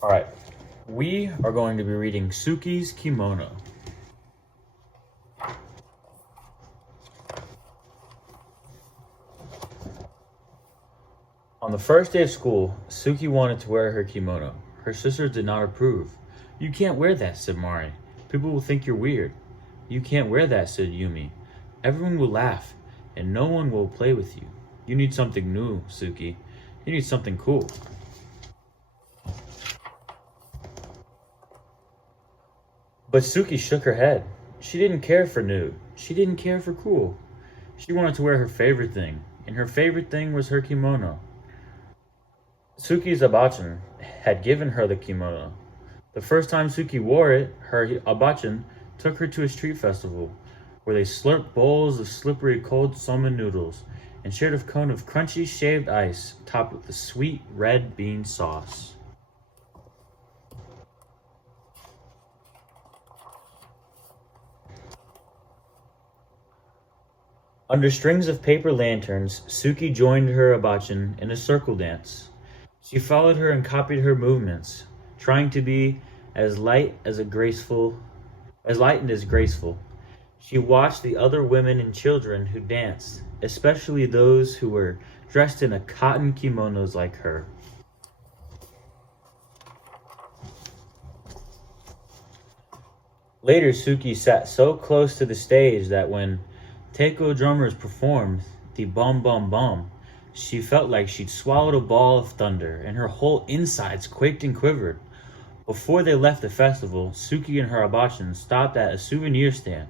All right, we are going to be reading Suki's Kimono. On the first day of school, Suki wanted to wear her kimono. Her sisters did not approve. "You can't wear that," said Mari. "People will think you're weird." "You can't wear that," said Yumi. "Everyone will laugh, and no one will play with you. You need something new, Suki. You need something cool." But Suki shook her head. She didn't care for new. She didn't care for cool. She wanted to wear her favorite thing, and her favorite thing was her kimono. Suki's abachan had given her the kimono. The first time Suki wore it, her abachan took her to a street festival, where they slurped bowls of slippery cold somen noodles and shared a cone of crunchy shaved ice topped with a sweet red bean sauce. Under strings of paper lanterns, Suki joined her abachan in a circle dance. She followed her and copied her movements, trying to be as light and as graceful. She watched the other women and children who danced, especially those who were dressed in a cotton kimonos like her. Later, Suki sat so close to the stage that when taiko drummers performed the bum bum bum, she felt like she'd swallowed a ball of thunder, and her whole insides quaked and quivered. Before they left the festival, Suki and her abachan stopped at a souvenir stand.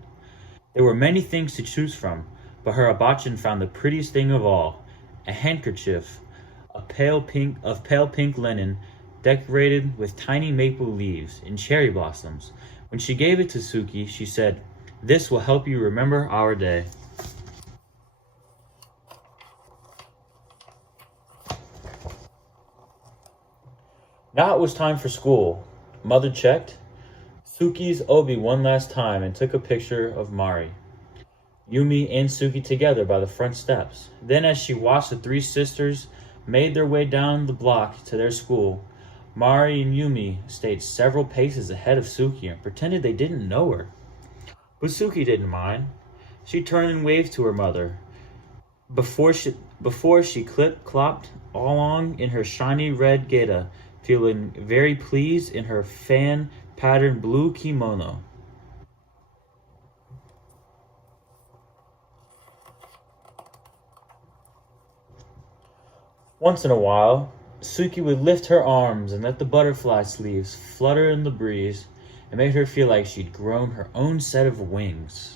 There were many things to choose from, but her abachan found the prettiest thing of all, a handkerchief of pale pink linen decorated with tiny maple leaves and cherry blossoms. When she gave it to Suki, she said, "This will help you remember our day." Now it was time for school. Mother checked Suki's obi one last time and took a picture of Mari, Yumi, and Suki together by the front steps. Then, as she watched the three sisters made their way down the block to their school, Mari and Yumi stayed several paces ahead of Suki and pretended they didn't know her. But Suki didn't mind. She turned and waved to her mother. Before she clip-clopped along in her shiny red gaita, feeling very pleased in her fan-patterned blue kimono. Once in a while, Suki would lift her arms and let the butterfly sleeves flutter in the breeze. It made her feel like she'd grown her own set of wings.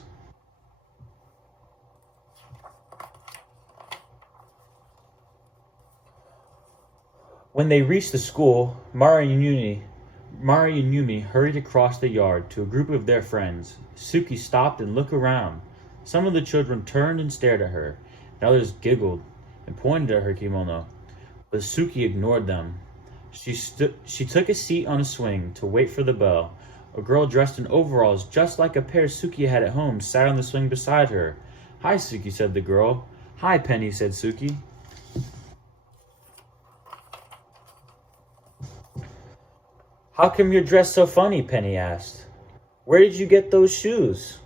When they reached the school, Mari and Yumi hurried across the yard to a group of their friends. Suki stopped and looked around. Some of the children turned and stared at her, and others giggled and pointed at her kimono. But Suki ignored them. She took a seat on a swing to wait for the bell. A girl dressed in overalls just like a pair Suki had at home sat on the swing beside her. "Hi, Suki," said the girl. "Hi, Penny," said Suki. "How come you're dressed so funny?" Penny asked. "Where did you get those shoes?"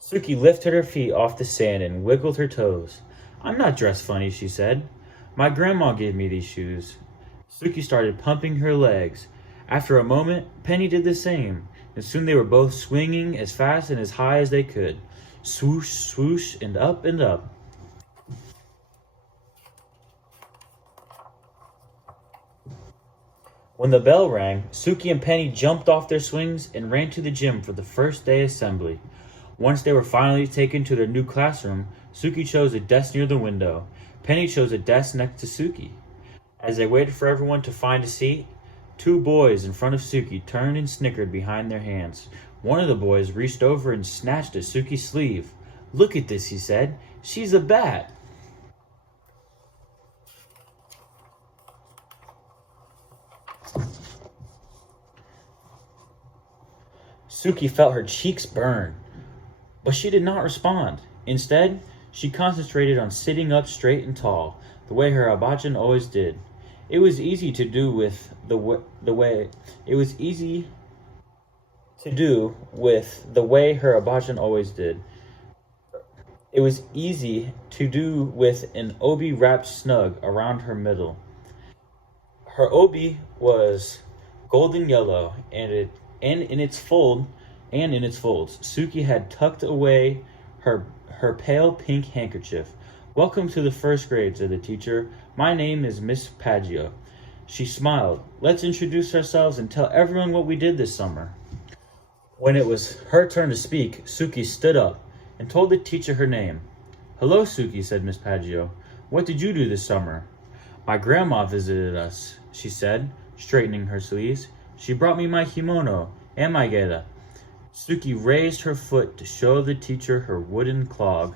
Suki lifted her feet off the sand and wiggled her toes. "I'm not dressed funny," she said. "My grandma gave me these shoes." Suki started pumping her legs. After a moment, Penny did the same, and soon they were both swinging as fast and as high as they could. Swoosh, swoosh, and up and up. When the bell rang, Suki and Penny jumped off their swings and ran to the gym for the first day assembly. Once they were finally taken to their new classroom, Suki chose a desk near the window. Penny chose a desk next to Suki. As they waited for everyone to find a seat, two boys in front of Suki turned and snickered behind their hands. One of the boys reached over and snatched at Suki's sleeve. "Look at this," he said. "She's a bat." Suki felt her cheeks burn, but she did not respond. Instead, she concentrated on sitting up straight and tall, the way her abachan always did. It was easy to do with the way it was easy to do with the way her abajan always did. It was easy to do with an obi wrapped snug around her middle. Her obi was golden yellow, and in its folds, Suki had tucked away her pale pink handkerchief. "Welcome to the first grade," said the teacher. "My name is Miss Paggio." She smiled. "Let's introduce ourselves and tell everyone what we did this summer." When it was her turn to speak, Suki stood up and told the teacher her name. "Hello, Suki," said Miss Paggio. "What did you do this summer?" "My grandma visited us," she said, straightening her sleeves. "She brought me my kimono and my geda." Suki raised her foot to show the teacher her wooden clog.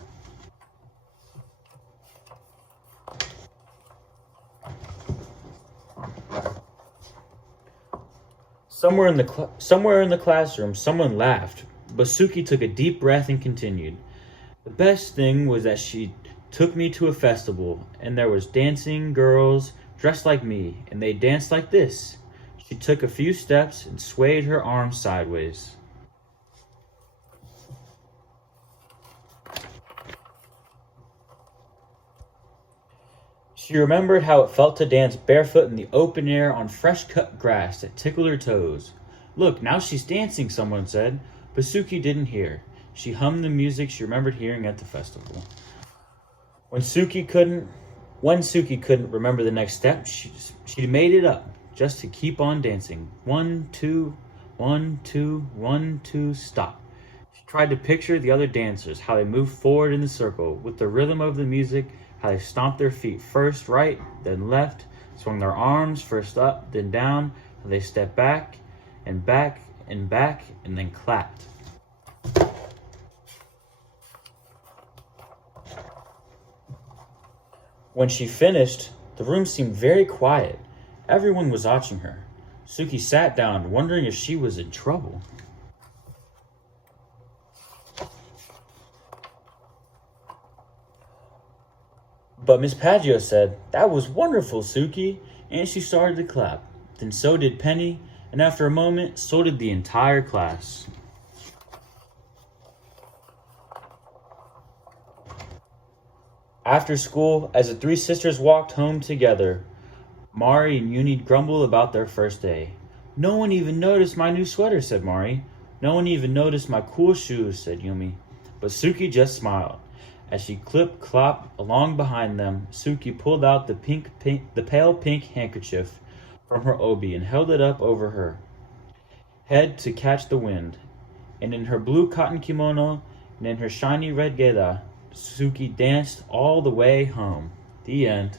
Somewhere in the classroom, someone laughed, but Suki took a deep breath and continued. "The best thing was that she took me to a festival, and there was dancing girls dressed like me, and they danced like this." She took a few steps and swayed her arms sideways. She remembered how it felt to dance barefoot in the open air on fresh-cut grass that tickled her toes. "Look, now she's dancing," someone said, but Suki didn't hear. She hummed the music she remembered hearing at the festival. When Suki couldn't remember the next step, she made it up just to keep on dancing. 1, 2, 1, 2, 1, 2, stop. She tried to picture the other dancers, how they moved forward in the circle with the rhythm of the music, how they stomped their feet first right, then left, swung their arms first up, then down, how they stepped back, and then clapped. When she finished, the room seemed very quiet. Everyone was watching her. Suki sat down, wondering if she was in trouble. But Miss Paggio said, "That was wonderful, Suki," and she started to clap. Then so did Penny, and after a moment, so did the entire class. After school, as the three sisters walked home together, Mari and Uni grumbled about their first day. "No one even noticed my new sweater," said Mari. "No one even noticed my cool shoes," said Yumi. But Suki just smiled. As she clip-clopped along behind them, Suki pulled out the pale pink handkerchief from her obi and held it up over her head to catch the wind. And in her blue cotton kimono and in her shiny red geda, Suki danced all the way home. The end.